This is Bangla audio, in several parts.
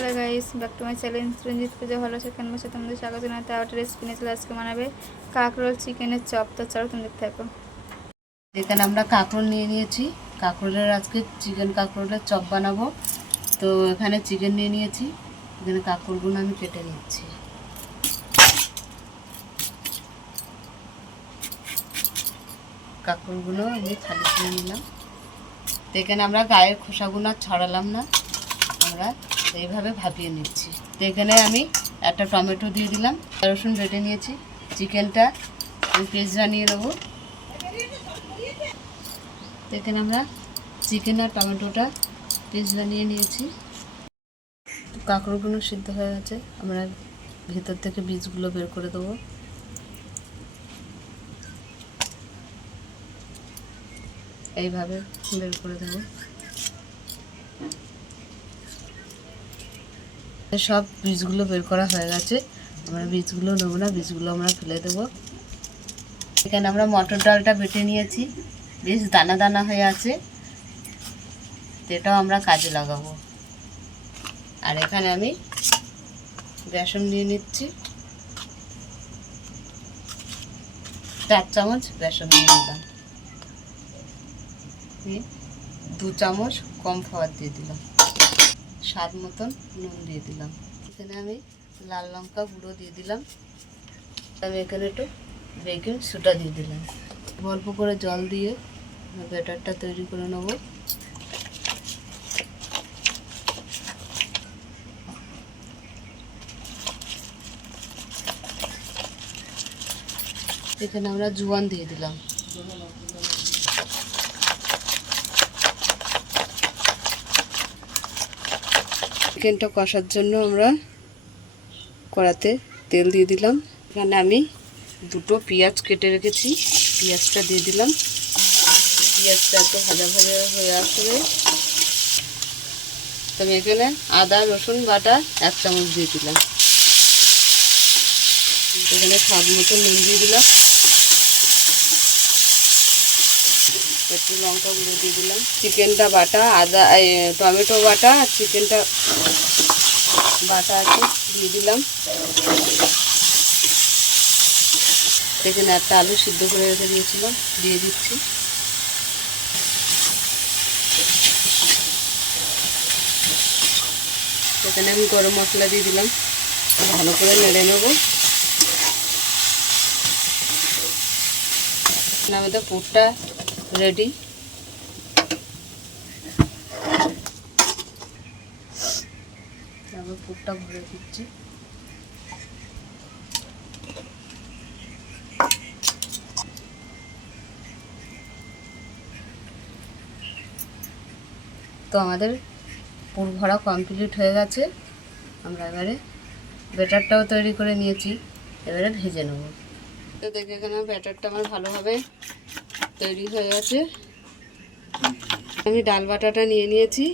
Hello guys, back to my channel Ranjit Puja. ভালো আছে কেন বসে তোমাদের স্বাগত জানাতে আবার রেসিপি নিয়ে আজকে বানাবে কাঁকরোল চিকেনের চপ। তো চলো তুমি দেখতে থাকো। এখানে আমরা কাঁকরোল নিয়ে নিয়েছি। কাঁকরোলের আজকে চিকেন কাঁকরোলের চপ বানাবো। তো এখানে চিকেন নিয়ে নিয়েছি, এখানে কাঁকরোলগুলো আমি কেটে নিচ্ছি। কাঁকরোলগুলো আমি থালি করে নিলাম। তো এখানে আমরা গায়ের খোসাগুলো ছড়ালাম না, আমরা এইভাবে ভাপিয়ে নিচ্ছি। তো এখানে আমি একটা টমেটো দিয়ে দিলাম, রসুন বেটে নিয়েছি। চিকেনটা আমি পেস্ট বানিয়ে নেবো। তো এখানে আমরা চিকেন আর টমেটোটা পেস্ট বানিয়ে নিয়েছি। কাঁকরোলগুলো সিদ্ধ হয়ে গেছে, আমরা ভেতর থেকে বীজগুলো বের করে দেবো। এইভাবে বের করে দেবো। সব বীজগুলো বের করা হয়ে গেছে, আমরা বীজগুলো নেবো না, বীজগুলো আমরা ফেলে দেবো। এখানে আমরা মটর ডালটা বেটে নিয়েছি, বেশ দানা দানা হয়ে আছে, এটাও আমরা কাজে লাগাবো। আর এখানে আমি বেসন নিয়ে নিচ্ছি, 4 চামচ বেসন নিয়ে নিলাম, 2 চামচ কর্নফ্লাওয়ার দিয়ে দিলাম, স্বাদ মতন নুন দিয়ে দিলাম। এখানে আমি লাল লঙ্কা গুঁড়ো দিয়ে দিলাম, আমি এখানে একটু বেকিং সোডা দিয়ে দিলাম। অল্প করে জল দিয়ে ব্যাটারটা তৈরি করে নেব। এখানে আমরা জোয়ান দিয়ে দিলাম। চিকেনটা কষার জন্য আমরা কড়াতে তেল দিয়ে দিলাম। এখানে আমি 2টো পেঁয়াজ কেটে রেখেছি, পেঁয়াজটা দিয়ে দিলাম। পেঁয়াজটা একটু ভাজা ভাজা হয়ে আসবে। আমি এখানে আদা রসুন বাটা 1 চামচ দিয়ে দিলাম। এখানে স্বাদ মতো নুন দিয়ে দিলাম, একটু লঙ্কা গুঁড়ো দিয়ে দিলাম। চিকেনটা বাটা, আদা টমেটো বাটা আর চিকেনটা বাটা আছে দিয়ে দিলাম। এখানে একটা আলু সিদ্ধ করে রেখে দিয়েছিলাম, দিয়ে দিচ্ছি। এখানে আমি গরম মশলা দিয়ে দিলাম, ভালো করে নেড়ে নেব। আমাদের পুরটা রেডি। আমি পুরটা ভরে দিচ্ছি। তো আমাদের পুর ভরা কমপ্লিট হয়ে গেছে। আমরা এবারে ব্যাটারটাও তৈরি করে নিয়েছি, এবারে ভেজে নেব। তো দেখে এখানে ব্যাটারটা আমার ভালোভাবে তৈরি হয়ে গেছে। আমি ডাল বাটাটা নিয়ে নিয়েছি,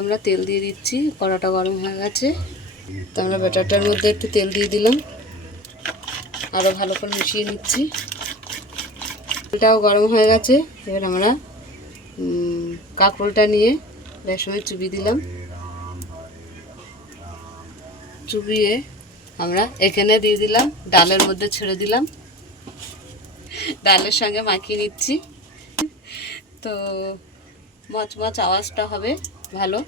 আমরা তেল দিয়ে দিচ্ছি। কড়াটা গরম হয়ে গেছে, তো আমরা ব্যাটারটার মধ্যে একটু তেল দিয়ে দিলাম, আরও ভালো করে মিশিয়ে নিচ্ছি। তেলটাও গরম হয়ে গেছে, এবার আমরা কাঁকরোলটা নিয়ে বেসনে চুবিয়ে দিলাম। চুবিয়ে আমরা এখানে দিয়ে দিলাম, ডালের মধ্যে ছেড়ে দিলাম, ডালের সঙ্গে মাখিয়ে নিচ্ছি। তো মচমচ আওয়াজটা হবে ভালো।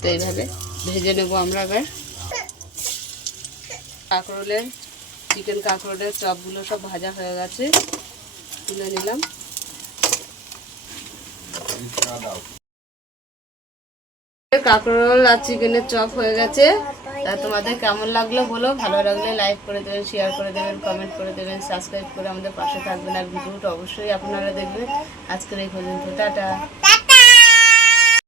তো এইভাবে ভেজে নেব আমরা। এবার চিকেন কাঁকরোলের চপগুলো সব ভাজা হয়ে গেছে, তুলে নিলাম। কাঁকরোল আর চিকেনের চপ হয়ে গেছে। তা তোমাদের কেমন লাগলো বলো, ভালো লাগলে লাইক করে দেবেন, শেয়ার করে দেবেন, কমেন্ট করে দেবেন, সাবস্ক্রাইব করে আমাদের পাশে থাকবেন। আর ভিডিওটা অবশ্যই আপনারা দেখবেন। আজকের এই পর্যন্ত, টাটা।